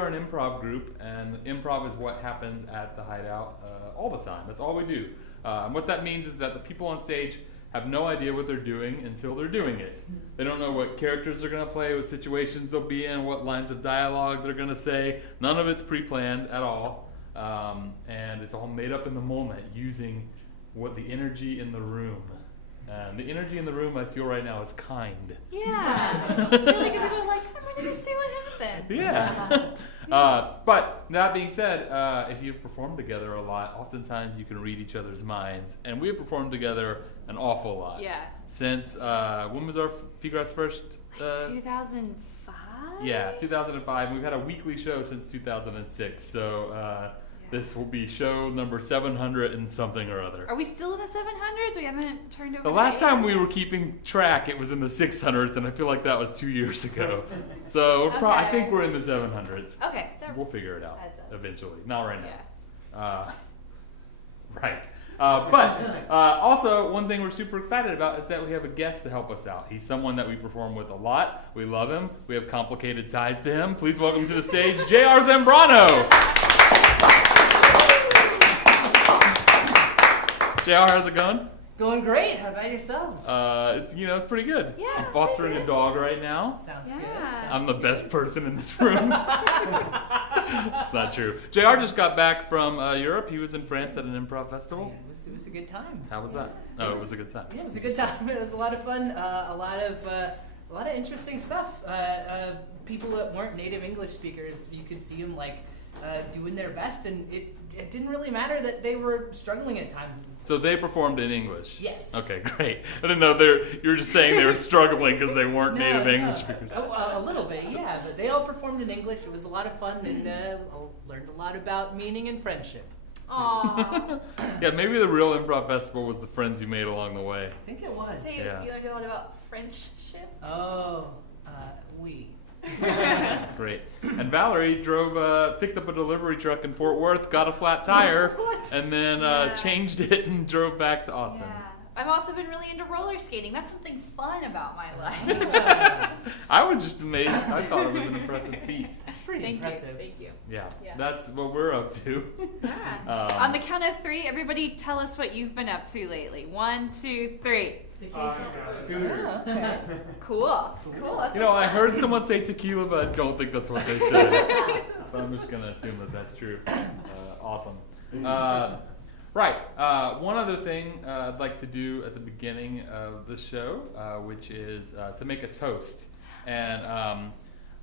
are an improv group, and improv is what happens at the Hideout all the time. That's all we do. And what that means is that the people on stage have no idea what they're doing until they're doing it. They don't know what characters they're going to play, what situations they'll be in, what lines of dialogue they're going to say. None of it's pre-planned at all. And it's all made up in the moment using what the energy in the room. And the energy in the room I feel right now is kind. Yeah. I feel like people are like, I'm ready to see what happens. Yeah. But that being said, if you've performed together a lot, oftentimes you can read each other's minds. And we have performed together an awful lot. Yeah. Since, when was our Peagrass first? 2005? Yeah, 2005. We've had a weekly show since 2006. So this will be show number 700 and something or other. Are we still in the 700s? We haven't turned over the last time we were keeping track, it was in the 600s, and I feel like that was 2 years ago. So we're I think we're in the 700s. Okay. We'll figure it out eventually. Not right now. Yeah. Right. But also, one thing we're super excited about is that we have a guest to help us out. He's someone that we perform with a lot. We love him. We have complicated ties to him. Please welcome to the stage, J.R. Zambrano. JR, how's it going? Going great. How about yourselves? It's pretty good. Yeah, I'm fostering a dog right now. Sounds good. I'm the best person in this room. It's not true. JR just got back from Europe. He was in France at an improv festival. Yeah, it was a good time. How was that? Oh, it was a good time. Yeah, it was a good time. It was a lot of fun. A lot of interesting stuff. People that weren't native English speakers, you could see them doing their best, and it didn't really matter that they were struggling at times. So they performed in English? Yes. Okay, great. I didn't know you were just saying they were struggling because they weren't native English speakers. A little bit, yeah. But they all performed in English. It was a lot of fun, and I learned a lot about meaning and friendship. Aww. Yeah, maybe the real improv festival was the friends you made along the way. I think it was. You learned a lot about friendship? Oh, we. Great. And Valerie picked up a delivery truck in Fort Worth, got a flat tire, and then changed it and drove back to Austin. Yeah. I've also been really into roller skating. That's something fun about my life. I was just amazed. I thought it was an impressive feat. That's pretty impressive. Thank you. Yeah, that's what we're up to. Yeah. On the count of 3, everybody tell us what you've been up to lately. 1, 2, 3. Scooter. Okay. Cool. I heard someone say tequila, but I don't think that's what they said. But I'm just going to assume that that's true. Awesome. Right. One other thing I'd like to do at the beginning of the show, which is to make a toast. And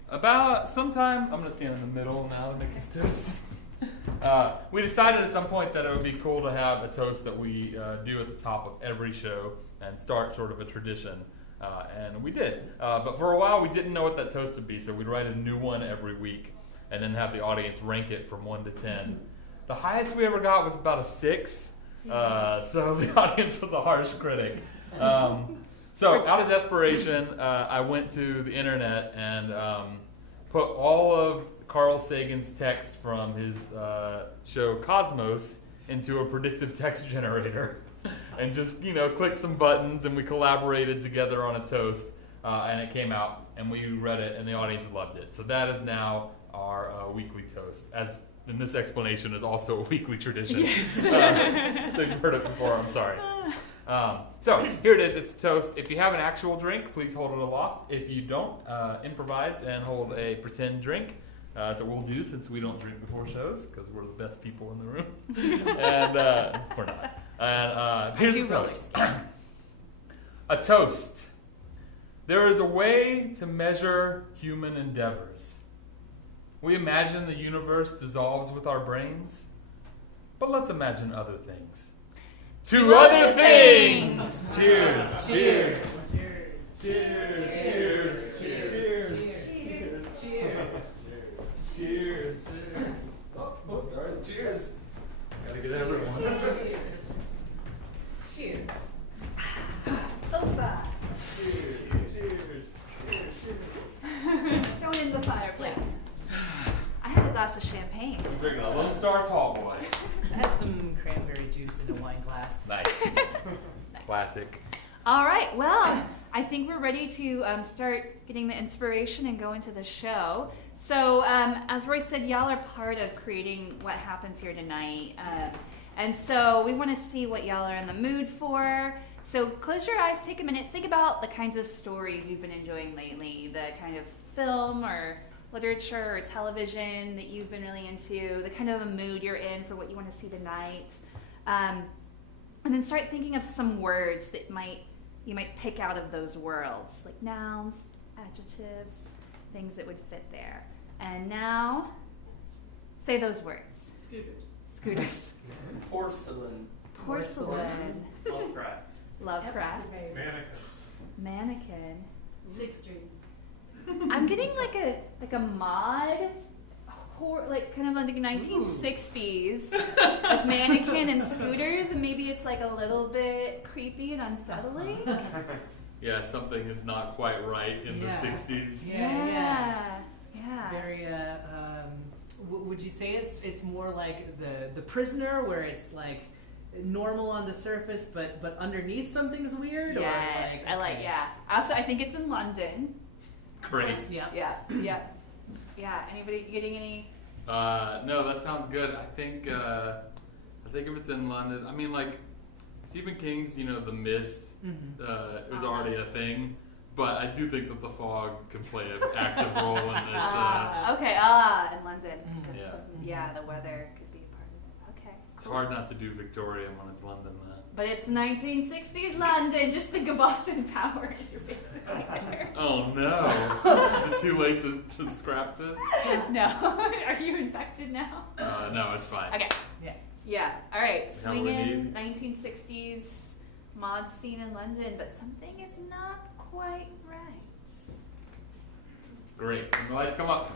about sometime, I'm going to stand in the middle now and make this toast. We decided at some point that it would be cool to have a toast that we do at the top of every show and start sort of a tradition. And we did. But for a while, we didn't know what that toast would be, so we'd write a new one every week and then have the audience rank it from 1 to 10. The highest we ever got was about a 6, so the audience was a harsh critic. So out of desperation, I went to the internet and put all of Carl Sagan's text from his show Cosmos into a predictive text generator and just, clicked some buttons, and we collaborated together on a toast, and it came out, and we read it, and the audience loved it. So that is now our weekly toast, and this explanation is also a weekly tradition. Yes. So you've heard it before, I'm sorry. So here it is, it's toast. If you have an actual drink, please hold it aloft. If you don't, improvise and hold a pretend drink. That's what we'll do since we don't drink before shows, because we're the best people in the room. And we're not. And here's the toast. A toast. There is a way to measure human endeavors. We imagine the universe dissolves with our brains, but let's imagine other things. To other things! Cheers! Cheers! Cheers! Cheers! Cheers! Cheers! Cheers! Cheers! Oh, sorry. Cheers! Gotta get everyone. Cheers. Opa. Cheers! Cheers! Cheers! Throw it in the fireplace. I had a glass of champagne. I'm drinking a Lone Star Tall Boy. I had some cranberry juice in a wine glass. Nice. Classic. All right. Well, I think we're ready to start getting the inspiration and go into the show. So, as Roy said, y'all are part of creating what happens here tonight. And so we want to see what y'all are in the mood for. So close your eyes, take a minute, think about the kinds of stories you've been enjoying lately, the kind of film or literature or television that you've been really into, the kind of a mood you're in for what you want to see tonight. And then start thinking of some words that you might pick out of those worlds, like nouns, adjectives, things that would fit there. And now, say those words. Scooters. Porcelain. Lovecraft. Mannequin. 6th Street. I'm getting like a mod, like kind of like 1960s with mannequin and scooters, and maybe it's like a little bit creepy and unsettling. Yeah, something is not quite right in the 60s. Yeah. Very. Would you say it's more like the Prisoner, where it's like normal on the surface, but underneath something's weird? Yes, or like, Also, I think it's in London. Great. Yeah. Yeah. Anybody getting any? No, that sounds good. I think if it's in London, I mean, like Stephen King's, The Mist is already a thing, but I do think that the fog can play an active role in this. In London. Yeah, the weather could be a part of it. Okay. It's hard not to do Victorian when it's London, though. But it's 1960s London. Just think of Austin Powers. You're basically there. Oh no! Is it too late to scrap this? No. Are you infected now? No, it's fine. Okay. Yeah. All right. Is that what we Swinging need? 1960s mod scene in London, but something is not quite right. Great. When the lights come up.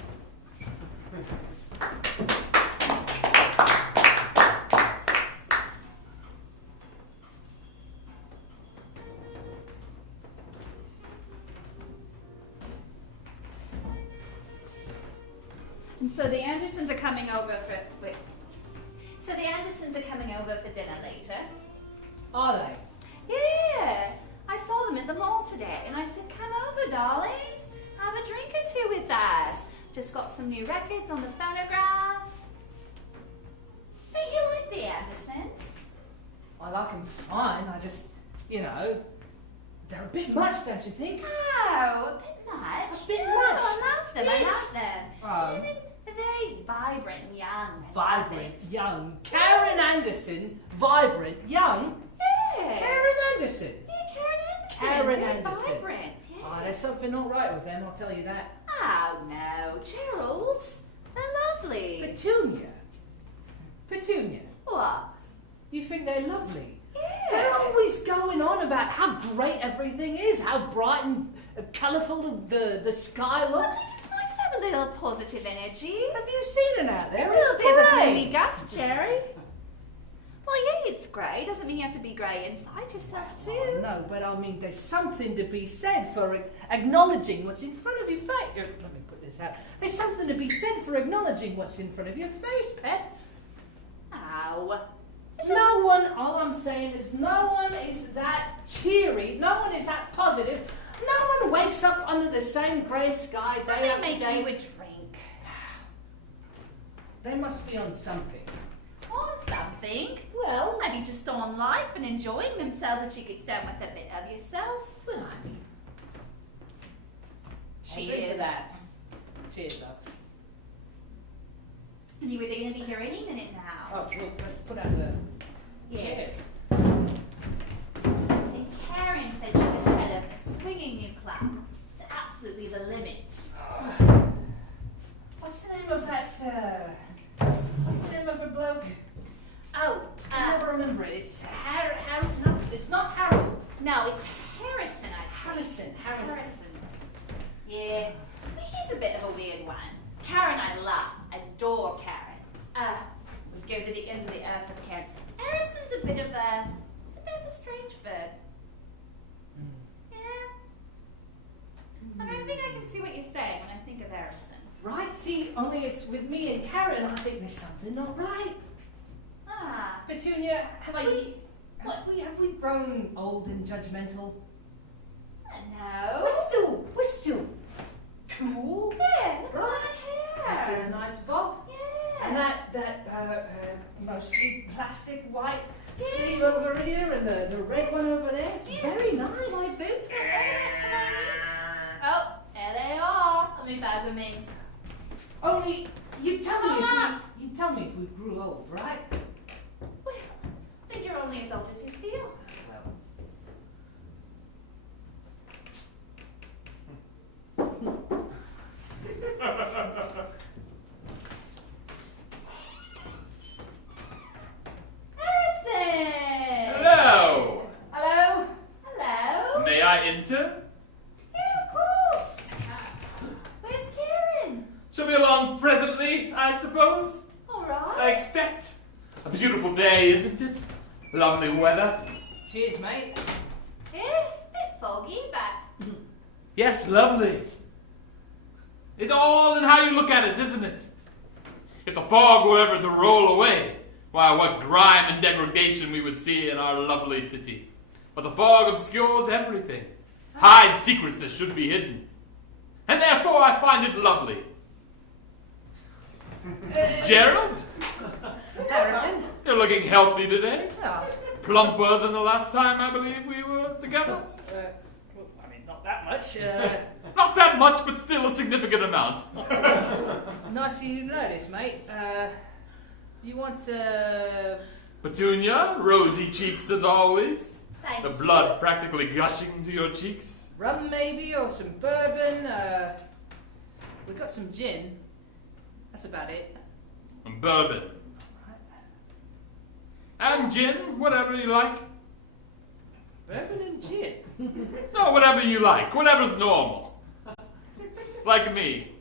And so the Andersons are coming over for dinner later. Are they? Yeah, I saw them at the mall today, and I said, "Come over, darlings, have a drink or two with us. Just got some new records on the phonograph." Don't you like the Andersons? I like them fine. I just, they're a bit much, don't you think? Oh, a bit much. A bit No, much. I love them. Yes. I love them. Oh. They're very vibrant and young. Vibrant, young. Karen Anderson, vibrant, young. Yeah. Karen Anderson. Yeah, Karen Anderson. Karen Very Anderson. vibrant. Yeah. Oh, there's something not right with them, I'll tell you that. Oh no, Gerald. They're lovely. Petunia, What? you think they're lovely? Yeah. They're always going on about how great everything is, how bright and colourful the sky looks. It's nice to have a little positive energy. Have you seen it out there? A little bit of a It's gloomy great. gust, Jerry. Well, yeah, it's grey. Doesn't mean you have to be grey inside yourself too. Oh, no, but I mean, there's something to be said for acknowledging what's in front of your face. Here, let me put this out. There's something to be said for acknowledging what's in front of your face, Pet. Ow. No one, all I'm saying is no one is that cheery, no one is that positive, no one wakes up under the same grey sky day Let after me make day. you a drink. They must be on something. On something? Well, Maybe just on life and enjoying themselves, that you could stand with a bit of yourself. well, I mean, I'll drink Cheers. to that. Cheers, love. And you were going to be here any minute now. Oh, well, let's put out the Yeah. cheers. And Karen said she was kind of a swinging new club. It's absolutely the limit. What's the name of that, what's the name of a bloke? Oh, I can never remember it. It's no, it's not Harold. no, it's Harrison, I think. Harrison. Yeah, but he's a bit of a weird one. Karen I love, adore Karen. Would go to the ends of the earth for Karen. Harrison's a bit of a strange bird. Yeah. I don't think I can see what you're saying when I think of Harrison. Right, see, only it's with me and Karen, I think there's something not right. Ah, Petunia, Well, have we grown old and judgmental? I No. We're still cool. Yeah, look Right. at my That's hair. a nice bob. Yeah. And that mostly plastic white sleeve over here and the red one over there. It's very My nice. boots go right up to my knees. Oh, there they are. Let me buzz them in. Only you tell me Mama. if we grew old, right? Well, I think you're only as old as you feel. Well, Harrison! Hello! hello. Hello? May I enter? Yeah, of course. Where's Karen? She'll be along presently, I suppose. All I right. expect. A beautiful day, isn't it? Lovely weather. Cheers, mate. Yeah, bit foggy, but Yes, lovely. It's all in how you look at it, isn't it? If the fog were ever to roll away, why, what grime and degradation we would see in our lovely city. But the fog obscures everything, hides secrets that should be hidden. And therefore I find it lovely. Gerald, Harrison. you're looking healthy today. Oh, Plumper than the last time I believe we were together. I mean, not that much. Not that much, but still a significant amount. Nice of you to notice, mate. You want Petunia, rosy cheeks as always. thank The you. blood practically gushing to your cheeks. rum maybe or some bourbon? We got some gin. That's about it. And bourbon. And gin, whatever you like. Bourbon and gin. No, whatever you like. Whatever's normal. Like me.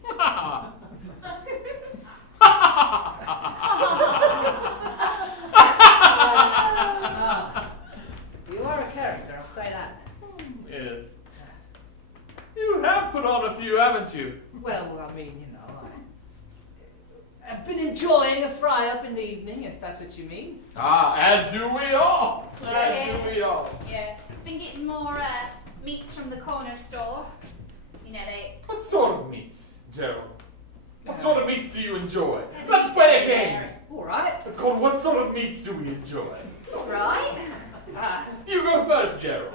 You are a character, I'll say that. Yes. You have put on a few, haven't you? Well, I mean, you know, I've been enjoying a fry up in the evening, if that's what you mean. Ah, as do we all. As Yeah. do we all. Yeah, been getting more meats from the corner store. You know, they. What sort of meats, Gerald? What sort of meats do you enjoy? Let's play a game. All right. It's called What Sort of Meats Do We Enjoy? Right? You go first, Gerald.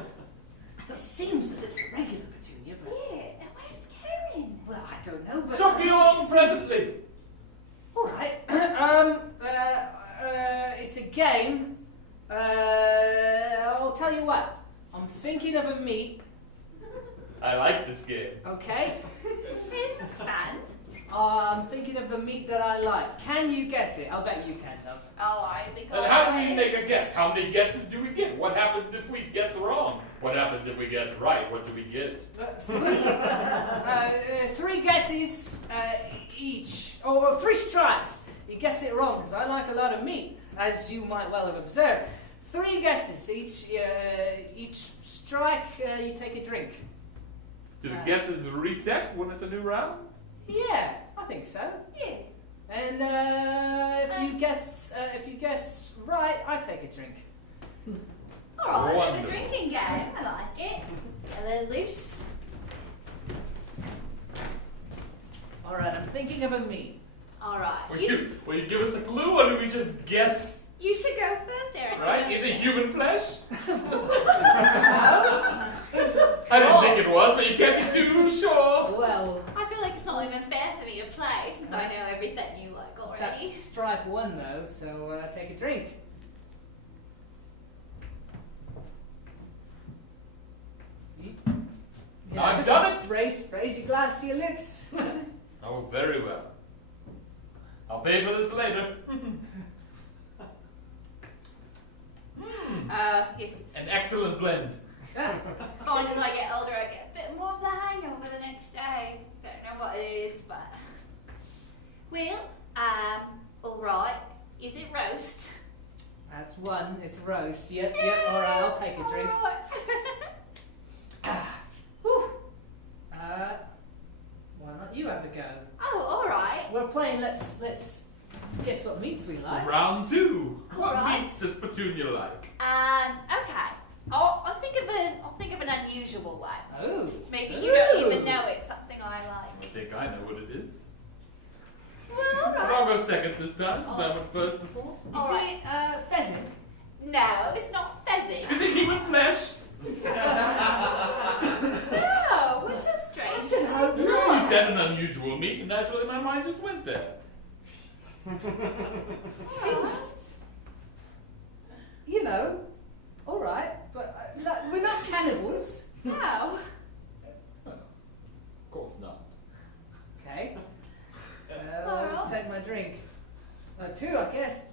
It seems a little irregular, Petunia, but Yeah, and where's Karen? well, I don't know, but She'll be along presently. all right. It's a game. I'll tell you what. I'm thinking of a meat. I like this game. Okay. This is fun. I'm thinking of the meat that I like. Can you guess it? I'll bet you can, though. Oh, I think And how do we make a guess? How many guesses do we get? What happens if we guess wrong? What happens if we guess right? What do we get? Three guesses each, or three strikes. You guess it wrong, because I like a lot of meat, as you might well have observed. Three guesses each. Each strike, you take a drink. Do the guesses reset when it's a new round? Yeah, I think so. Yeah. And if you guess right, I take a drink. All right, a bit of a Wonderful. drinking game. I like it. A little loose. All right, I'm thinking of a meat. All right. Will you give us a clue, or do we just guess? You should go first, Harrison. Right? Is it human flesh? I didn't think it was, but you can't be too sure. Well, I feel like it's not even fair for me to play since I know everything you like already. that's strike one, though, so take a drink. I've just done it. Raise your glass to your lips. Oh, very well. I'll pay for this later. Yes. An excellent blend. Find as I get older, I get a bit more of the hangover the next day. Don't know what it is, but well, all right. Is it roast? That's one. It's roast. Yep. All right, I'll take a drink. All right. Whew. Why not you have a go? Oh, all right. We're playing. Let's guess what meats we like. Round two. What Alright. meats does Petunia like? Okay. I I'll think of an unusual one. Oh. Maybe you don't even know it's something I like. I think I know what it is. Well, But I'll go second this time since I went first before. Is it pheasant? No, it's not pheasant. Is it human flesh? No, we're just strange. I should hope You not. said an unusual meat, and naturally my mind just went there. Seems, you know, all right, but we're not cannibals. No. Of course not. Okay. All I'll right. take my drink. Two, I guess.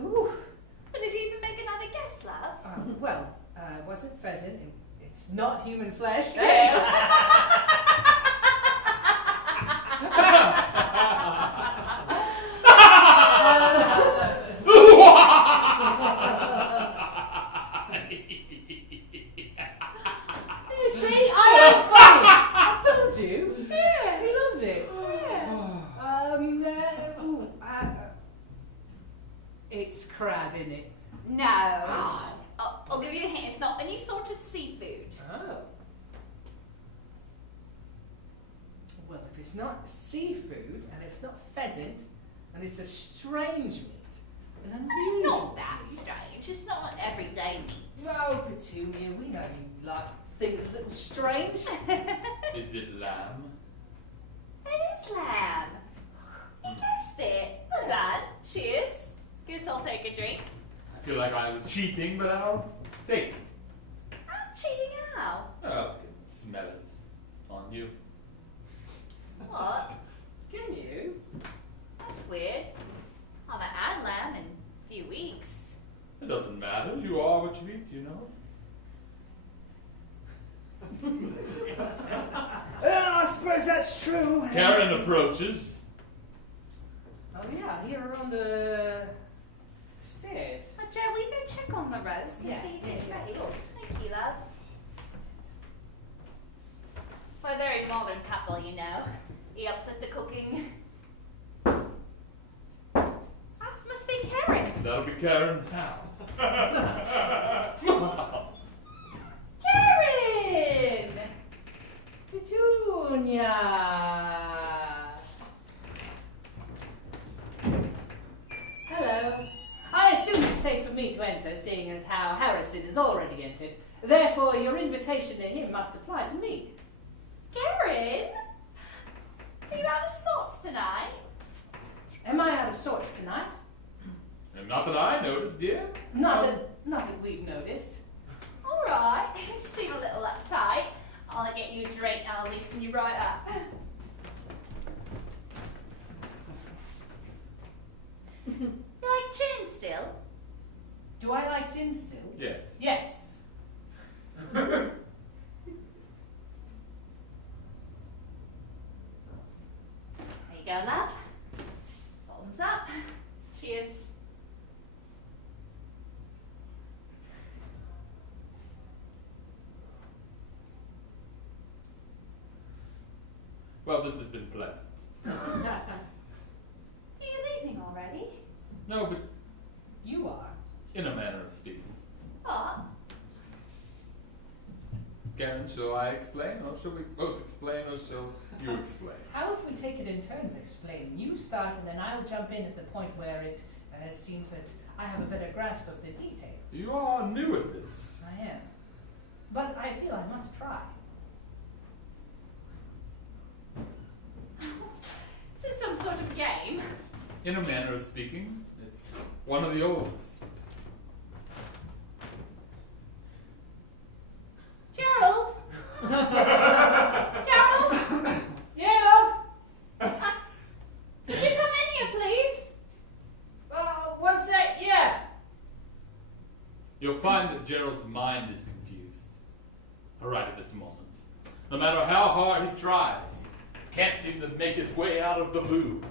Ooh. But did you even make another guess, love? Well, it wasn't pheasant. It's not human flesh. See, I am funny. I told you. Yeah. He loves it. Yeah. It's crab, isn't it? No. I'll give you a hint. It's not any sort of seafood. Oh. Well, if it's not seafood and it's not pheasant and it's a strange meat, an unusual It's not that meat. strange. It's not everyday meat. No, Petunia, we know you like things a little strange. Is it lamb? It is lamb. You guessed it. Well done. Cheers. Guess I'll take a drink. I feel like I was cheating, but I'll take it. I'm cheating out. Oh, I can smell it on you. What? Can you? That's weird. I haven't had lamb in a few weeks. It doesn't matter. You are what you eat, you know. I suppose that's true. Karen approaches. Oh yeah, here on the stairs. Oh, Joe, will you go check on the roast and Yeah, see if yeah, it's yeah, ready? of course. Thank you, love. We're a very modern couple, you know. He helps with the cooking. That must be Karen. That'll be Karen now. Karen! Petunia! Hello. I assume it's safe for me to enter, seeing as how Harrison has already entered. Therefore, your invitation to him must apply to me. Karen? Are you out of sorts tonight? Am I out of sorts tonight? And not that I noticed, dear. Not that we've noticed. Alright, you seem a little uptight. I'll get you a drink and I'll loosen you right up. You like gin still? Do I like gin still? Yes. Yes. There you go, love. Bottoms up. Cheers. Well, this has been pleasant. Are you leaving already? No, but You are. in a manner of speaking. What? Karen, shall I explain, or shall we both explain, or shall you explain? How if we take it in turns explaining? You start and then I'll jump in at the point where it seems that I have a better grasp of the details. You are new at this. I am. But I feel I must try. Is this some sort of game? In a manner of speaking, it's one of the oldest. Gerald? Gerald? Yeah, love? Could you come in here, please? 1 sec, yeah. You'll find that Gerald's mind is confused. Right at this moment. No matter how hard he tries, he can't seem to make his way out of the loo.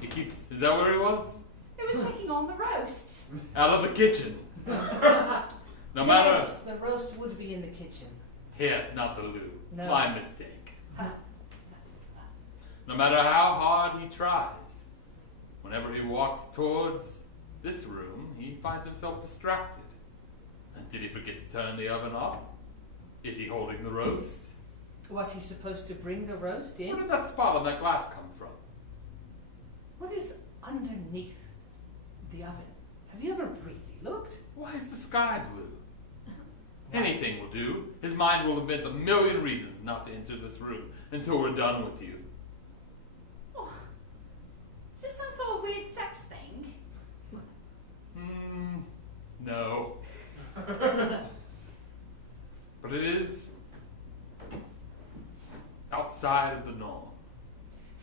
He keeps, is that where he was? Who was checking on the roast? Out of the kitchen. No matter, Yes, the roast would be in the kitchen. yes, not the loo. No. My mistake. No matter how hard he tries, whenever he walks towards this room, he finds himself distracted. Did he forget to turn the oven off? Is he holding the roast? Was he supposed to bring the roast in? Where did that spot on that glass come from? What is underneath the oven? Have you ever really looked? Why is the sky blue? Anything will do. His mind will invent a million reasons not to enter this room until we're done with you. Oh, is this some sort of weird sex thing? No. But it is outside of the norm.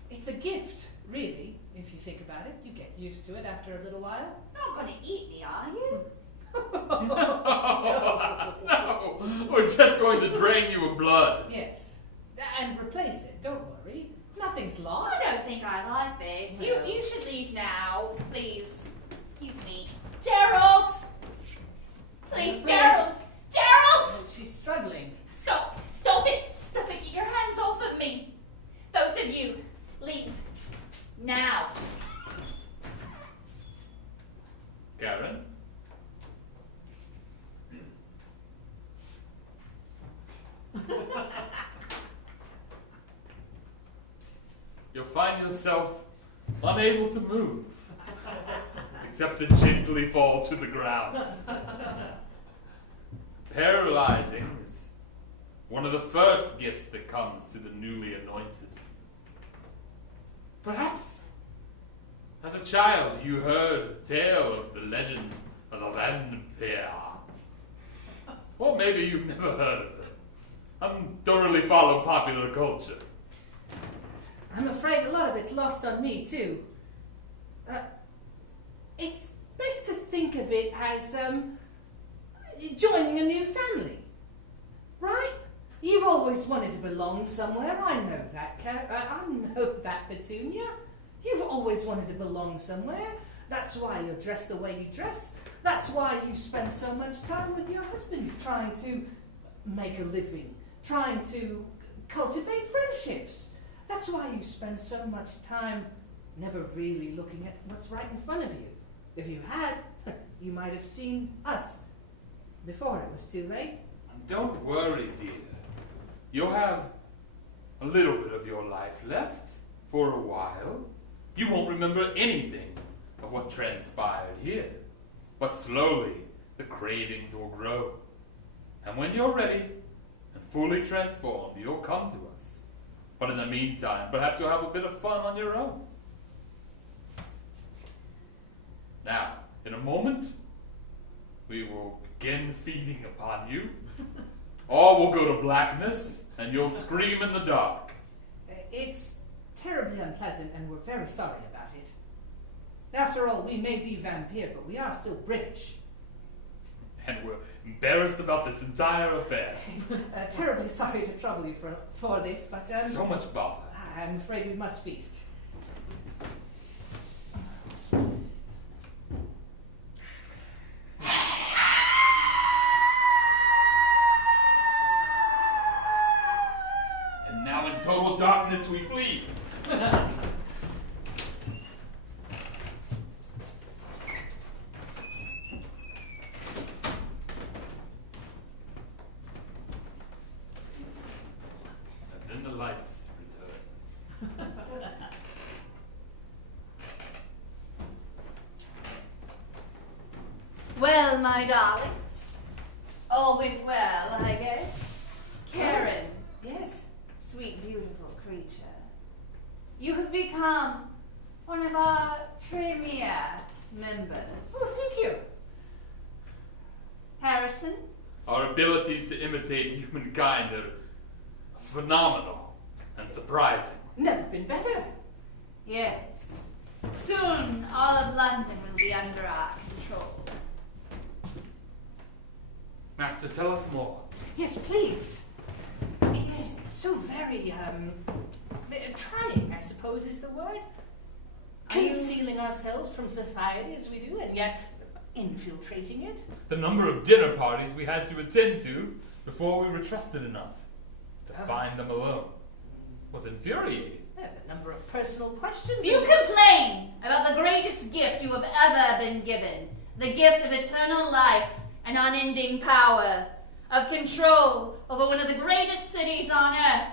It's a gift, really, if you think about it. You get used to it after a little while. You're not going to eat me, are you? No, we're just going to drain you of blood. Yes. And replace it, don't worry. Nothing's lost. I don't think I like this. Well. You should leave now, please. Excuse me. Gerald! Please, Gerald! Gerald! Oh, she's struggling. Stop! Stop it! Stop it! Get your hands off of me! Both of you, leave. Now. Karen? You'll find yourself unable to move, except to gently fall to the ground. Paralyzing is one of the first gifts that comes to the newly anointed. Perhaps, as a child, you heard a tale of the legends of the vampire. Or maybe you've never heard of them. I don't really follow popular culture. I'm afraid a lot of it's lost on me, too. It's best to think of it as, joining a new family. Right? You've always wanted to belong somewhere. I know that, I know that, Petunia. You've always wanted to belong somewhere. That's why you're dressed the way you dress. That's why you spend so much time with your husband, trying to make a living, trying to cultivate friendships. That's why you spend so much time never really looking at what's right in front of you. If you had, you might have seen us before it was too late. Don't worry, dear. You'll have a little bit of your life left for a while. You won't remember anything of what transpired here. But slowly, the cravings will grow. And when you're ready and fully transformed, you'll come to us. But in the meantime, perhaps you'll have a bit of fun on your own. Now, in a moment, we will begin feeding upon you. All will go to blackness, and you'll scream in the dark. It's terribly unpleasant, and we're very sorry about it. After all, we may be vampire, but we are still British. And we're embarrassed about this entire affair. Terribly sorry to trouble you for this, but So much bother. I'm afraid we must feast. And now in total darkness we flee. And then the lights return. Well, my darlings, all went well, I guess. Karen, Yes? sweet, beautiful creature, you have become one of our premier members. Oh, thank you. Harrison, Our abilities to imitate humankind are phenomenal and surprising. Never been better. yes. Soon all of London will be under our control. Master, tell us more. Yes, please. It's so very, trying, I suppose is the word. Are you- Concealing ourselves from society as we do, and yet infiltrating it. The number of dinner parties we had to attend to before we were trusted enough to find them alone was infuriating. Yeah, the number of personal questions. You complain about the greatest gift you have ever been given, the gift of eternal life an unending power of control over one of the greatest cities on Earth.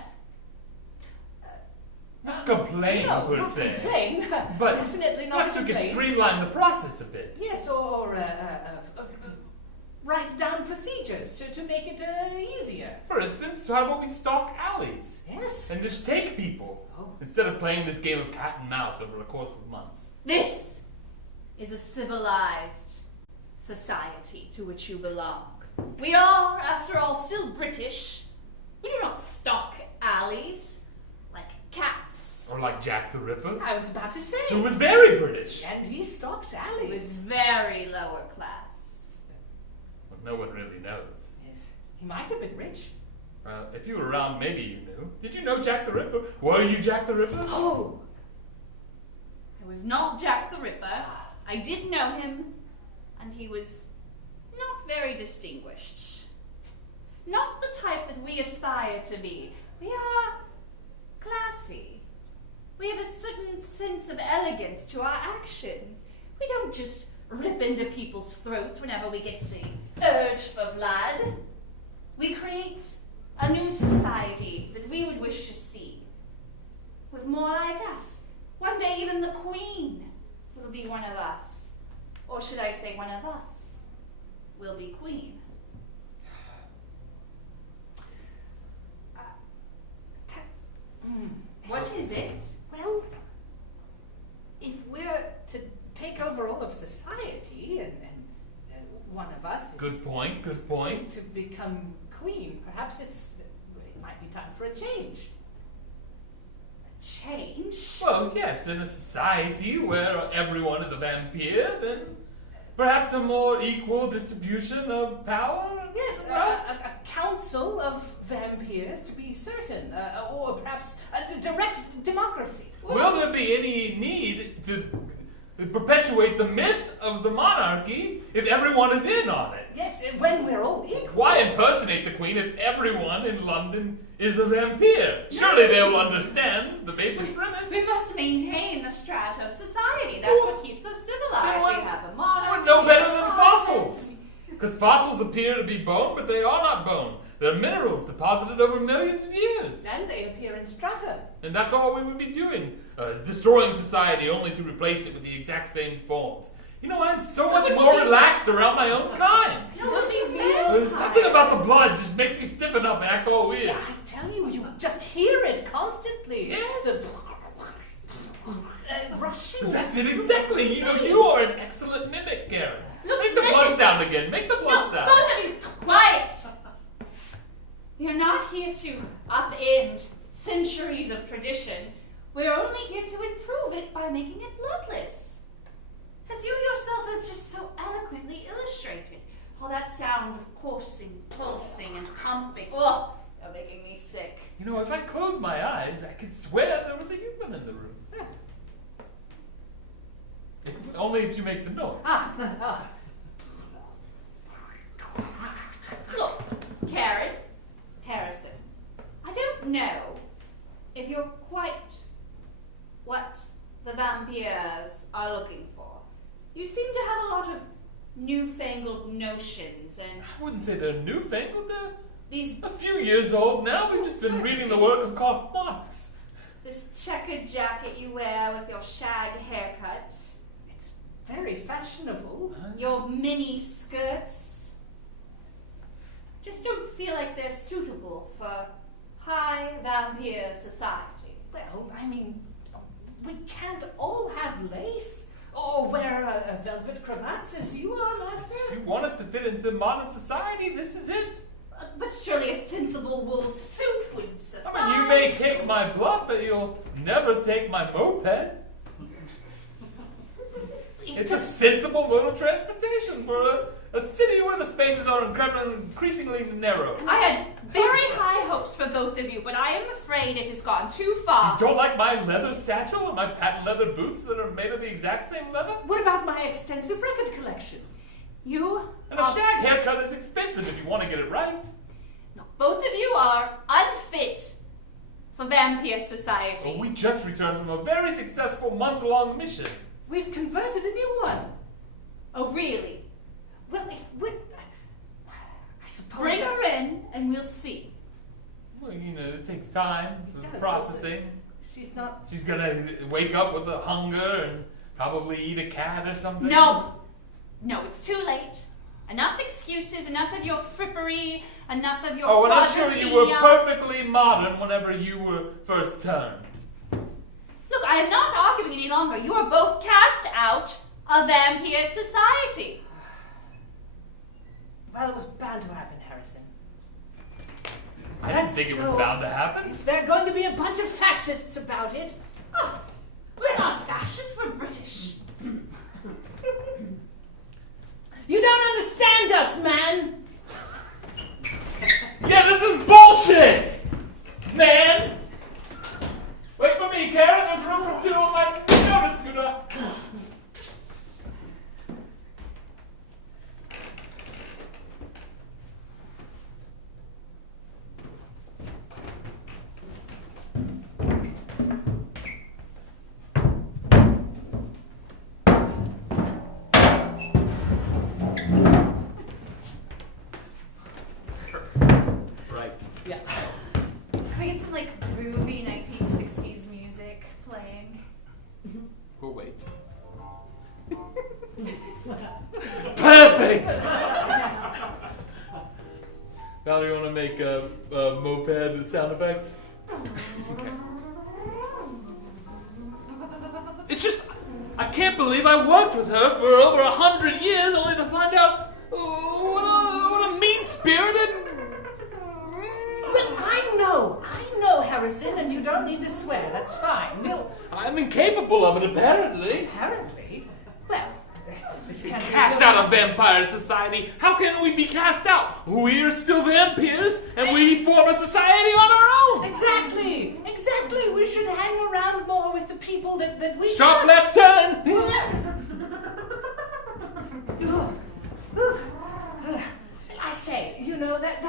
Not complain, No, per not se. complain. But Definitely not perhaps we could complain. streamline the process a bit. Yes, or write down procedures to make it easier. For instance, how about we stalk alleys Yes. and just take people Oh. instead of playing this game of cat and mouse over the course of months? This is a civilized society to which you belong. We are, after all, still British. We do not stalk alleys like cats. Or like Jack the Ripper, I was about to say. who was very British. And he stalked It alleys. was very lower class. But no one really knows. Yes. He might have been rich. If you were around, maybe you knew. Did you know Jack the Ripper? Were you Jack the Ripper? Oh! I was not Jack the Ripper. I did know him, and he was not very distinguished. Not the type that we aspire to be. We are classy. We have a certain sense of elegance to our actions. We don't just rip into people's throats whenever we get the urge for blood. We create a new society that we would wish to see, with more like us. One day even the Queen will be one of us. Or should I say one of us will be Queen. What is it? Well, if we're to take over all of society and one of us is Good point, good point. to become queen, perhaps it might be time for a change. Change? Well, yes, in a society where everyone is a vampire, then perhaps a more equal distribution of power? Yes, a council of vampires to be certain, or perhaps a direct democracy. Will there be any need to perpetuate the myth of the monarchy if everyone is in on it? Yes, when we're all equal. Why impersonate the Queen if everyone in London is a vampire? Surely they will understand the basic premise. We must maintain the strata of society. That's what keeps us civilized. Then We have a monarchy. We're no we better have than a fossils. Because fossils appear to be bone, but they are not bone. They're minerals deposited over millions of years. And they appear in strata. And that's all we would be doing. Destroying society only to replace it with the exact same forms. You know, I'm so much would more be- relaxed around my own kind. No, we'll be Doesn't real. Something about the blood just makes me stiffen up and act all weird. I tell you, you just hear it constantly. Yes. The rushing. That's it exactly. You are an excellent mimic, Karen. Look, Make the blood listen. sound again. Make the blood No, sound. both of you, quiet! We are not here to upend centuries of tradition. We're only here to improve it by making it bloodless. As you yourself have just so eloquently illustrated. All that sound of coursing, pulsing, and pumping. Oh, you're making me sick. You know, if I close my eyes, I could swear there was a human in the room. Only if you make the noise. Look, Karen, Harrison, I don't know if you're quite what the vampires are looking for. You seem to have a lot of newfangled notions and I wouldn't say they're newfangled. They're these a few years old now. We've just been reading the work of Karl Marx. this checkered jacket you wear with your shag haircut, It's very fashionable. your mini skirts. Just don't feel like they're suitable for high vampire society. Well, I mean, we can't all have lace or wear a velvet cravats as you are, Master. If you want us to fit into modern society, this is it. But surely a sensible wool suit would suffice. I mean, you may take my bluff, but you'll never take my moped. It's a sensible mode of transportation for a city where the spaces are increasingly narrow. I had very high hopes for both of you, but I am afraid it has gone too far. You don't like my leather satchel or my patent leather boots that are made of the exact same leather? What about my extensive record collection? You And a shag haircut is expensive if you want to get it right. both of you are unfit for vampire society. Well, we just returned from a very successful month-long mission. We've converted a new one. Oh, really? Well, I suppose. Bring her in, and we'll see. Well, you know, it takes time for It does, processing. She's not. She's gonna wake up with a hunger and probably eat a cat or something. No, it's too late. Enough excuses, enough of your frippery, enough of your Oh, and I'm sure you were quadrophenia. perfectly modern whenever you were first turned. Look, I am not arguing any longer. You are both cast out of vampire society. Well, it was bound to happen, Harrison. I didn't Let's think it was go. bound to happen. If there are going to be a bunch of fascists about it. Oh, we're not fascists, we're British. You don't understand us, man! Yeah, this is bullshit! Man! Wait for me, Karen. There's room for two on my motor scooter. Right. Yeah. Can we get some like groovy 1960s music playing? We'll wait. Perfect! Now you want to make moped sound effects? Okay. It's just, I can't believe I worked with her for over 100 years only to find out what a mean-spirited... Well, I know, Harrison, and you don't need to swear. That's fine. I'm incapable of it, apparently. Apparently. Well, this can't be Cast going- out of vampire society. How can we be cast out? We're still vampires, and we form a society on our own. Exactly. We should hang around more with the people that we Sharp trust. left turn. I say, you know, that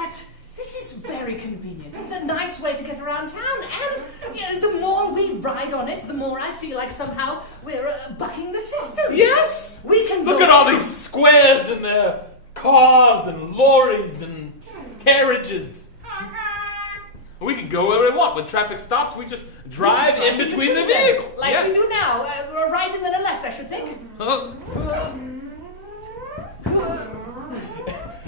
this is very convenient. It's a nice way to get around town, and you know, the more we ride on it, the more I feel like somehow we're bucking the system. Yes. We can Look go at all these squares and their cars and lorries and carriages. We can go where we want. When traffic stops, we just drive in between the them, vehicles. like Yes. we do now. A right and then a left, I should think.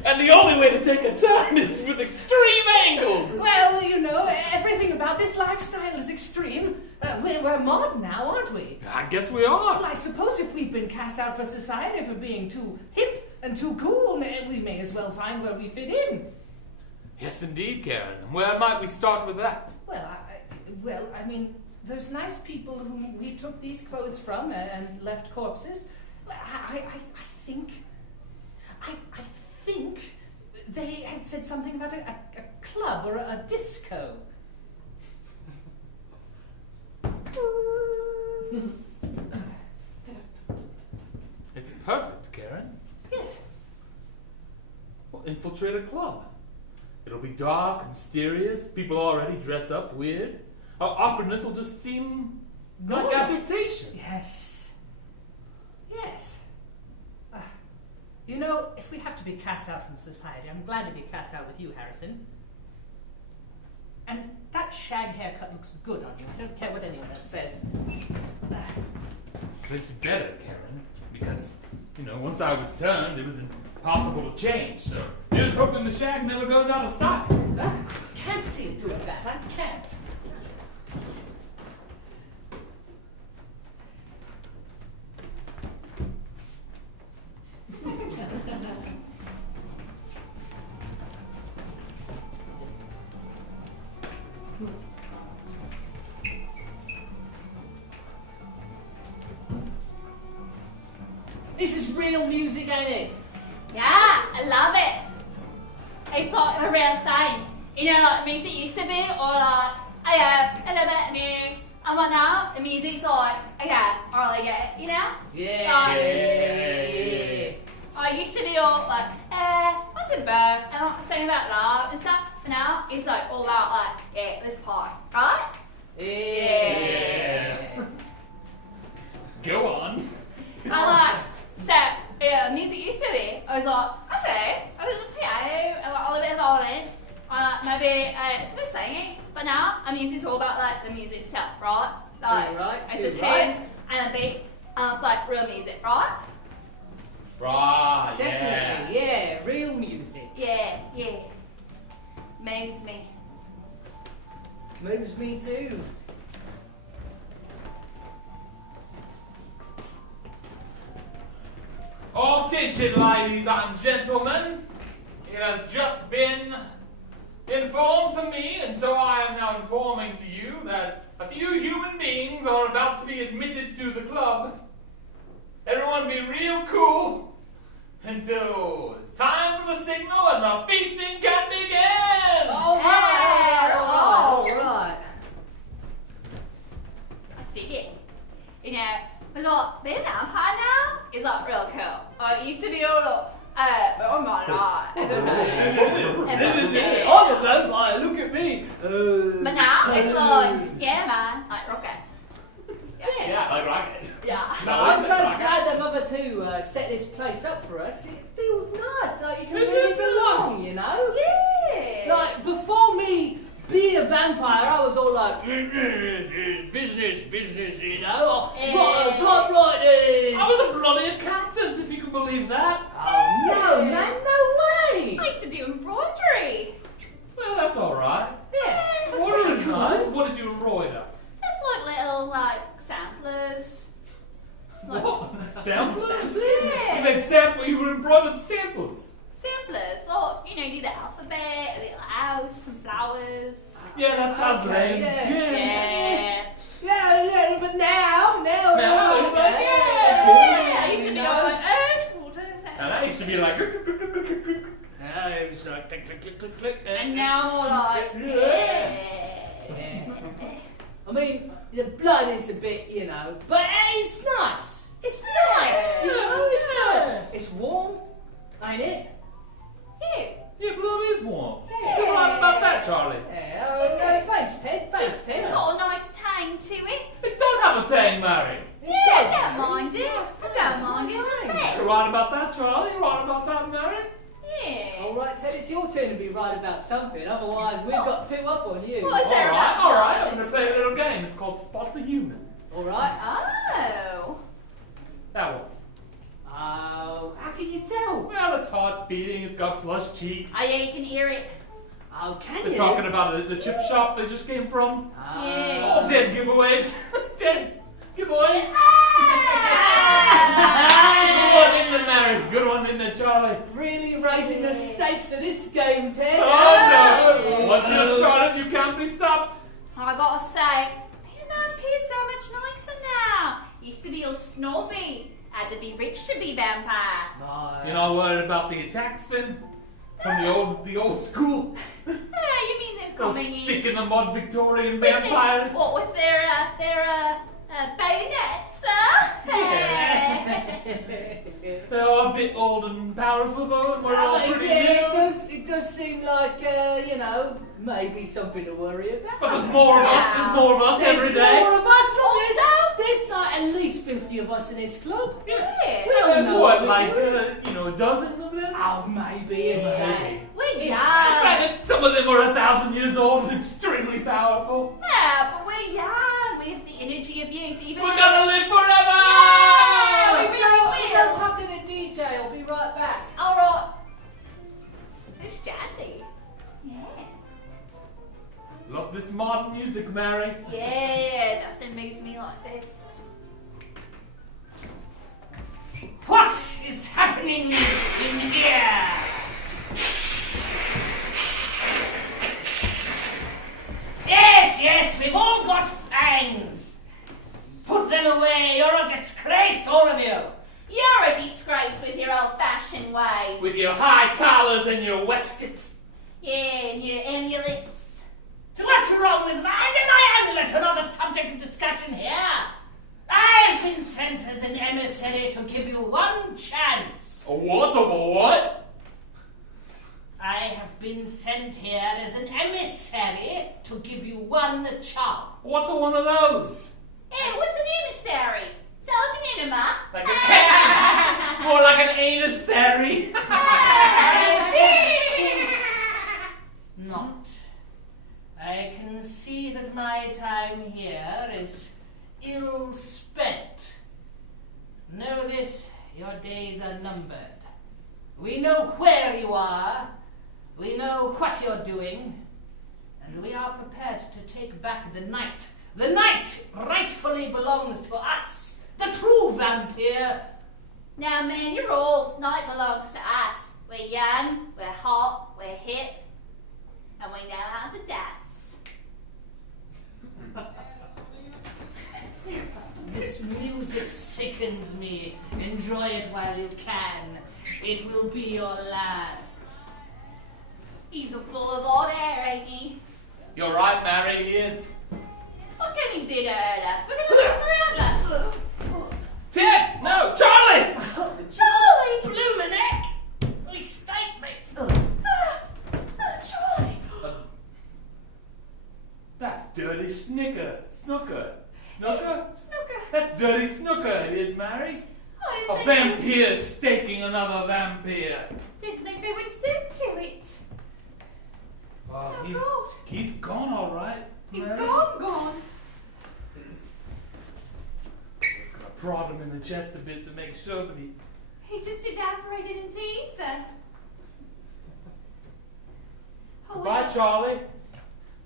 And the only way to take a turn is with extreme angles. Well, you know, everything about this lifestyle is extreme. We're modern now, aren't we? I guess we Well, are. I suppose if we've been cast out for society for being too hip and too cool, we may as well find where we fit in. Yes, indeed, Karen. Where might we start with that? Well, I mean, those nice people whom we took these clothes from and left corpses, I think they had said something about a club or a disco. It's perfect, Karen. Yes. We'll infiltrate a club. It'll be dark, mysterious. People already dress up weird. Our awkwardness will just seem like Normal. affectation. Yes. You know, if we have to be cast out from society, I'm glad to be cast out with you, Harrison. And that shag haircut looks good on you. I don't care what anyone else says. It's better, Karen, because, you know, once I was turned, it was impossible to change. So here's hoping the shag never goes out of style. Can't see it doing that. I can't. This is real music, ain't it? Yeah, I love it. It's like a real thing. You know, like music used to be, or like, a little bit new. And what now? The music's like, okay, or like it, you know? Yeah. I used to be all like, what's it about? And like sing about love and stuff. But now it's like all about like, yeah, let's party, right? Yeah. Go on. I like, so, yeah, music used to be, I was like, actually, I was a piano, and like, his too, right? hands and a beat. It's like real music, right? Right, Definitely, yeah, real music. Yeah. Moves me. Moves me too. Attention, ladies and gentlemen. It has just been informed to me, and so I am now informing to you that a few human beings are about to be admitted to the club. Everyone be real cool until it's time for the signal and the feasting can begin! Alright! I dig it. You know, but like being a vampire now is like real cool. It used to be all oh my god. I don't know. I'm a vampire, look at me! But now it's like, yeah man, like rocket. Yeah, like rocket. Yeah. No, I'm it's so rocket. glad that Mother 2 set this place up for us. It feels nice, like you can It really is belong, nice. you know? Yeah. Like, before me being a vampire, I was all like, business, you know? Typewriters! I was a bloody accountant, if you can believe that. Oh, no, man, no way! I used to do embroidery. Well, that's alright. Yeah, that's What really is cool. nice? What did you embroider? It's like little like samplers. Like What? Samplers? Yeah. You made you were embroidered samples. samplers. Or, you know, do the alphabet, a little house, some flowers. Yeah, that sounds Okay, lame. Yeah. Yeah, but now, it's like, Yeah. I used to be You all know? like, And I used to be like, Now it was like click. and now like, Yeah. I mean, the blood is a bit, you know, but it's nice. It's nice, you know, it's nice. It's warm, ain't it? Yeah. your blood is warm. Yeah. You're right about that, Charlie. Yeah, oh, no, thanks, Ted. It's got a nice tang to it. It does have a tang, Mary. Yeah, I don't mind it. It's I nice, don't mind it a nice bit. You're right about that, Charlie. You're right about that, Mary. Yeah. All right, Ted, it's your turn to be right about something. Otherwise, we've got two up on you. What is there about All right. I'm blood? going to play a little game. It's called Spot the Human. All right. Oh. That one. Oh, how can you tell? Well, it's heart's beating. It's got flushed cheeks. Oh yeah, you can hear it. Oh, can They're you? talking about the chip shop they just came from. Yeah. All dead giveaways. Dead giveaways. Good one in the Mary. Good one in the Charlie. Really raising the stakes of this game, Ted. Oh no! Once you started, you can't be stopped. I gotta say, being a vampire so much nicer now. Used to be all snobby. Had to be rich to be vampire. No. You're not worried about the attacks then? From the old school? Yeah, you mean they're Those coming stick in in the mud Victorian with their- vampires? What with their bayonets, They're all a bit old and powerful though, and we're all pretty yeah, young. it does seem like, you know, maybe something to worry about. But there's more of us. There's more of us There's every day. more of us. Look, Also- there's like at least 50 of us in this club. Yeah. Yeah. We don't There's know what, we're like doing. a dozen of them? Oh, maybe. If Yeah. We're young. Yeah, some of them are 1,000 years old and extremely powerful. Yeah, but we're young. We have the energy of youth. Even We're though- gonna live forever! Yeah, we we really go will. talk to the DJ. I'll be right back. All right. It's jazzy. Yeah. Love this modern music, Mary. Yeah, nothing makes me like this. What is happening in here? Yes, we've all got fangs. Put them away. You're a disgrace, all of you. You're a disgrace with your old-fashioned ways. With your high collars and your waistcoats. Yeah, and your amulets. So what's wrong with my amulets are not a subject of discussion here. I've been sent as an emissary to give you one chance. A what of a what? I have been sent here as an emissary to give you one chance. What's one of those? Hey, what's an emissary? So like an enema. Like a more like an anusary. Not. I can see that my time here is ill spent. Know this, your days are numbered. We know where you are, we know what you're doing, and we are prepared to take back the night. The night rightfully belongs to us, the true vampire. Now, man, you're old. Night belongs to us. We're young, we're hot, we're hip, and we know how to dance. This music sickens me. Enjoy it while you can. It will be your last. He's a full of hot air, ain't he? You're right, Mary, he is. What can he do to hurt us? We're gonna live forever. Ted! No! Charlie! Charlie! Bloomin' heck! He staked me. Charlie! That's dirty Snooker. Snooker. Snooker! That's dirty Snooker, it is, Mary. I A didn't think vampire staking another vampire. Didn't think they would stick to it. Oh, Oh, he's God. he's gone, all right. He's Mary. gone. I was gonna prod him in the chest a bit to make sure that he. He just evaporated into ether. Oh, Goodbye, well. Charlie.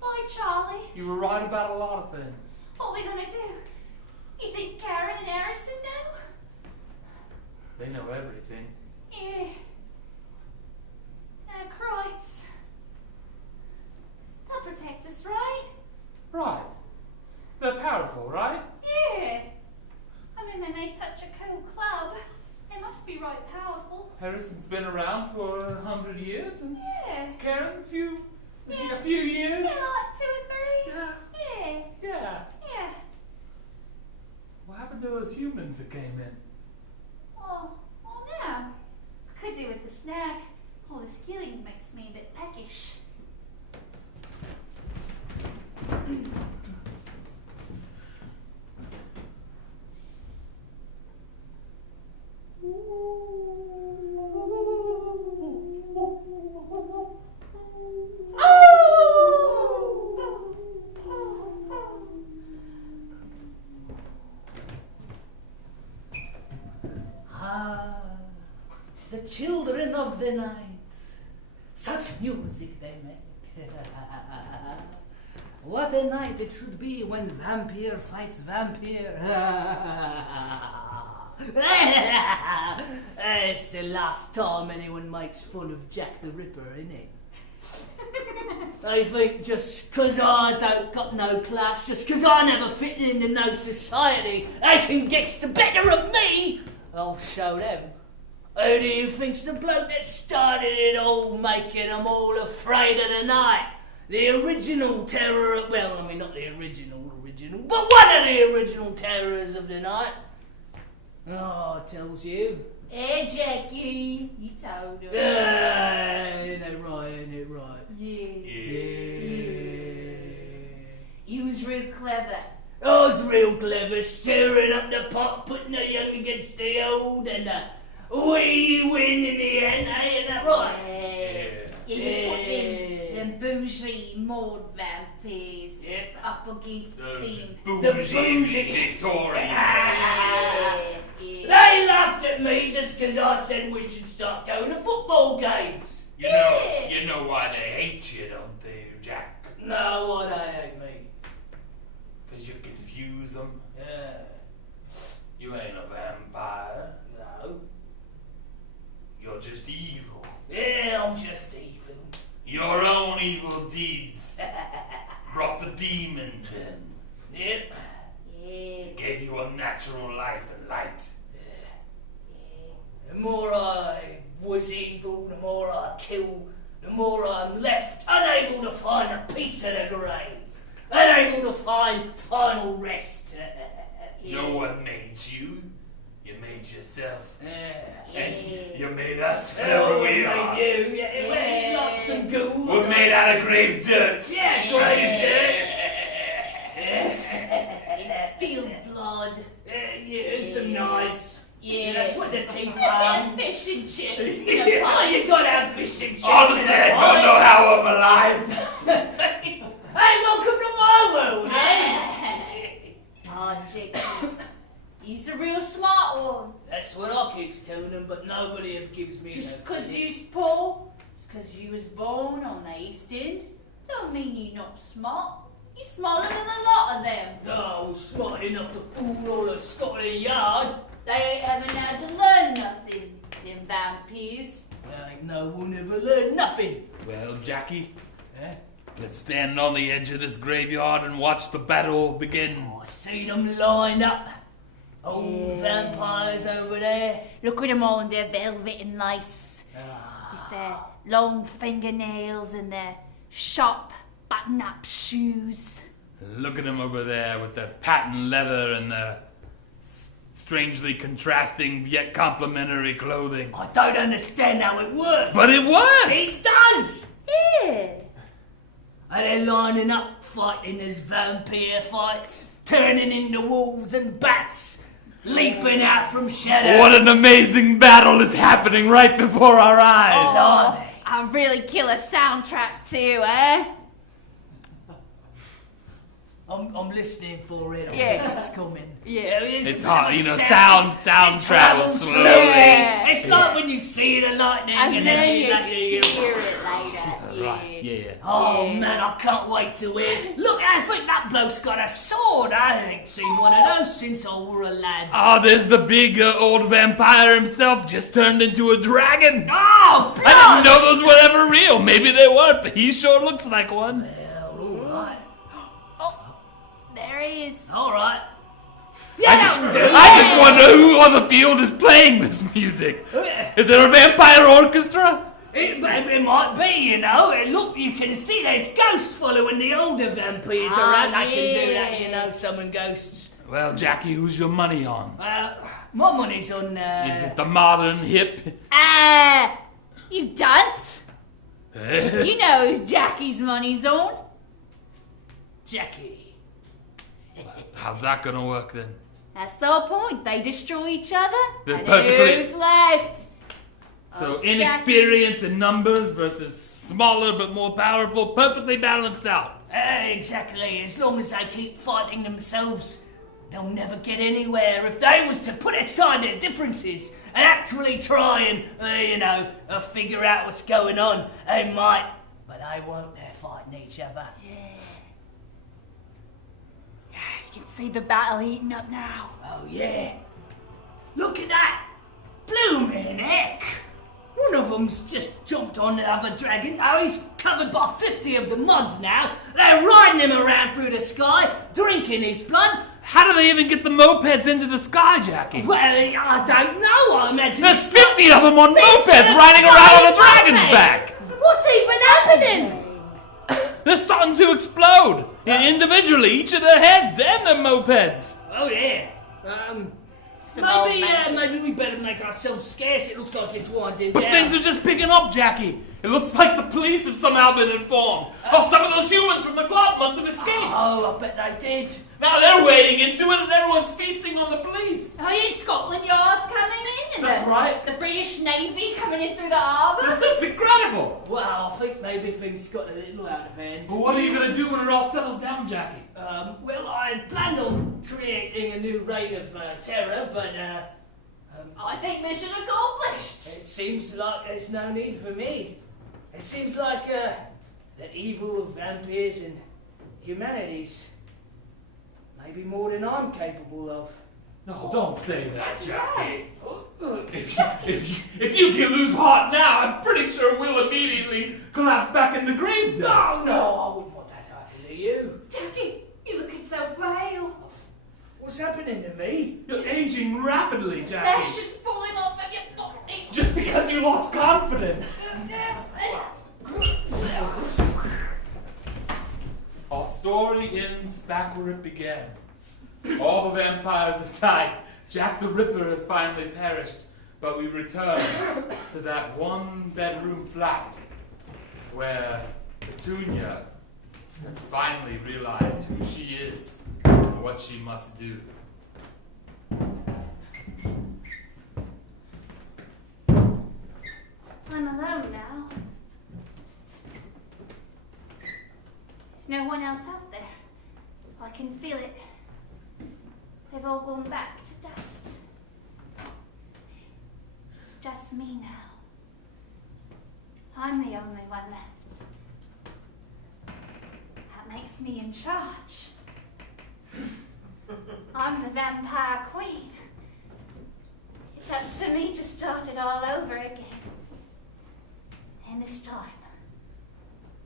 Bye, Charlie. You were right about a lot of things. What are we gonna do? You think Karen and Harrison know? They know everything. Yeah. Cripes. They'll protect us, right? Right. They're powerful, right? Yeah. I mean, they made such a cool club. They must be right powerful. Harrison's been around for 100 years, and Yeah. Karen a few Yeah. years. Yeah, like 2 or 3. Yeah. Yeah. Yeah. Yeah. What happened to those humans that came in? Oh no. Could do with the snack. Oh, the skilling makes me a bit peckish. Ah, the children of the night. Such music they make. What a night it should be when vampire fights vampire. It's the last time anyone makes fun of Jack the Ripper, isn't it? They think just 'cause I don't got no class, just 'cause I never fit into no society, they can get the better of me. I'll show them. Who do you think's the bloke that started it all, making them all afraid of the night? The original terror, well, I mean, not the original, but one of the original terrors of the night. Oh, it tells you. Hey, Jackie. You told her. Ain't it right? Yeah. You was real clever. I was real clever, stirring up the pot, putting the young against the old, and we win in the end, ain't that right? Yeah, you put them bougie mod vampires up against Those them. bougie Victorian. Yeah. They laughed at me just 'cause I said we should start going to football games. You know why they hate you, don't they, Jack? No, why they hate me? 'Cause you confuse them. Yeah, You ain't a vampire. no. You're just evil. Yeah, I'm just evil. Your own evil deeds brought the demons in. Yep. Yeah. Gave you a natural life and light. The more I was evil, the more I killed, the more I'm left unable to find a piece of the grave, unable to find final rest. No one made you. You made yourself. Yeah. And you made us whoever we are. They do. Yeah, lots of ghouls. We're made out of grave dirt. Yeah, grave dirt. It's spilled blood. Yeah, and some knives. Yeah. That's what the teeth A are. bit of fish and chips. and a Yeah, pint. you gotta have fish and chips. Honestly, I don't know how I'm alive. Hey, welcome to my world, eh? Oh on, Jake. He's a real smart one. That's what I keeps telling them, but nobody ever gives me Just no because credit. you's poor, just because you was born on the East End, don't mean you're not smart. You're smarter than a lot of them. Oh, smart enough to fool all of Scotland Yard. They ain't haven't had to learn nothing, them vampires. Well, ain't no one ever learned nothing. Well, Jackie, Eh? let's stand on the edge of this graveyard and watch the battle begin. I see them line up. Old vampires over there. Look at them all in their velvet and lace, with their long fingernails and their sharp button-up shoes. Look at them over there with their patent leather and their strangely contrasting yet complementary clothing. I don't understand how it works. But it works! It does! Yeah. Are they lining up fighting as vampire fights? Turning into wolves and bats? Leaping out from shadows? What an amazing battle is happening right before our eyes! Blimey. A really killer soundtrack too, eh? I'm listening for it. I Yeah. think it's coming. Yeah. It's hot, you know, sound It travels travels slowly. Yeah. It's like when you see the lightning And then you like, hear it later. Right, yeah. Oh Yeah. man, I can't wait to hear. Look, I think that bloke's got a sword. I ain't seen one of those since I were a lad. Oh, there's the big old vampire himself, just turned into a dragon. Oh, I didn't know those were ever real. Maybe they weren't, but he sure looks like one. Well, alright. There he is. Alright. I just wonder who on the field is playing this music. Is there a vampire orchestra? It might be, you know. Look, you can see there's ghosts following the older vampires around. They can do that, you know, summon ghosts. Well, Jackie, who's your money on? My money's on, Is it the modern hip? You dunce. You know who Jackie's money's on. Jackie. How's that gonna work then? That's the whole point. They destroy each other. They're And perfectly- who's left? So Oh, inexperience in numbers versus smaller but more powerful, perfectly balanced out. Exactly. As long as they keep fighting themselves, they'll never get anywhere. If they was to put aside their differences and actually try and, figure out what's going on, they might. But they won't. They're fighting each other. You can see the battle heating up now. Oh, yeah. Look at that. Blooming heck. One of them's just jumped on the other dragon. Oh, he's covered by 50 of the mods now. They're riding him around through the sky, drinking his blood. How do they even get the mopeds into the sky, Jackie? Well, I don't know. I imagine There's it's 50 of them on mopeds riding around on a dragon's back. What's even happening? They're starting to explode individually, each of their heads and their mopeds. Oh, yeah. Some old magic. Maybe we better make ourselves scarce. It looks like it's winding But down. things are just picking up, Jackie. It looks like the police have somehow been informed. Oh, some of those humans from the club must have escaped. Oh, I bet they did. Now they're wading into it and everyone's feasting on the police. Oh yeah, Scotland Yard's coming in, and That's right. the British Navy coming in through the harbour. It's incredible. Well, I think maybe things got a little out of hand. But what are you going to do when it all settles down, Jackie? Well, I planned on creating a new reign of terror, but I think mission accomplished. it seems like there's no need for me. It seems like the evil of vampires and humanities maybe more than I'm capable of. No, don't say that, Jackie. If you lose heart now, I'm pretty sure we'll immediately collapse back into grave dust. No, I wouldn't want that to happen to you. Jackie, you're looking so pale. What's happening to me? You're aging rapidly, Jackie. Flesh is falling off of your body. Just because you lost confidence. Our story ends back where it began. All the vampires have died. Jack the Ripper has finally perished. But we return to that one-bedroom flat where Petunia has finally realized who she is and what she must do. I'm alone now. There's no one else out there. I can feel it. They've all gone back to dust. It's just me now. I'm the only one left. That makes me in charge. I'm the vampire queen. It's up to me to start it all over again. And this time,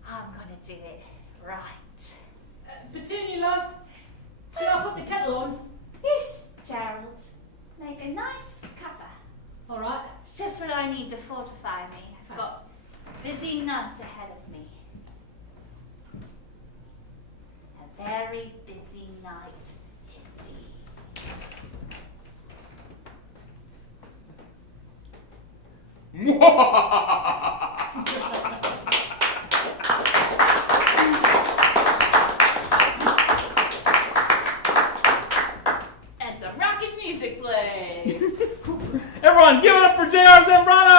I'm gonna do it right. Petunia, love, should I put the kettle on? Yes, Gerald. Make a nice cuppa. All right. It's just what I need to fortify me. I've got a busy night ahead of me. A very busy night indeed. And some rockin' music plays. Everyone, give it up for J.R. Zambrano!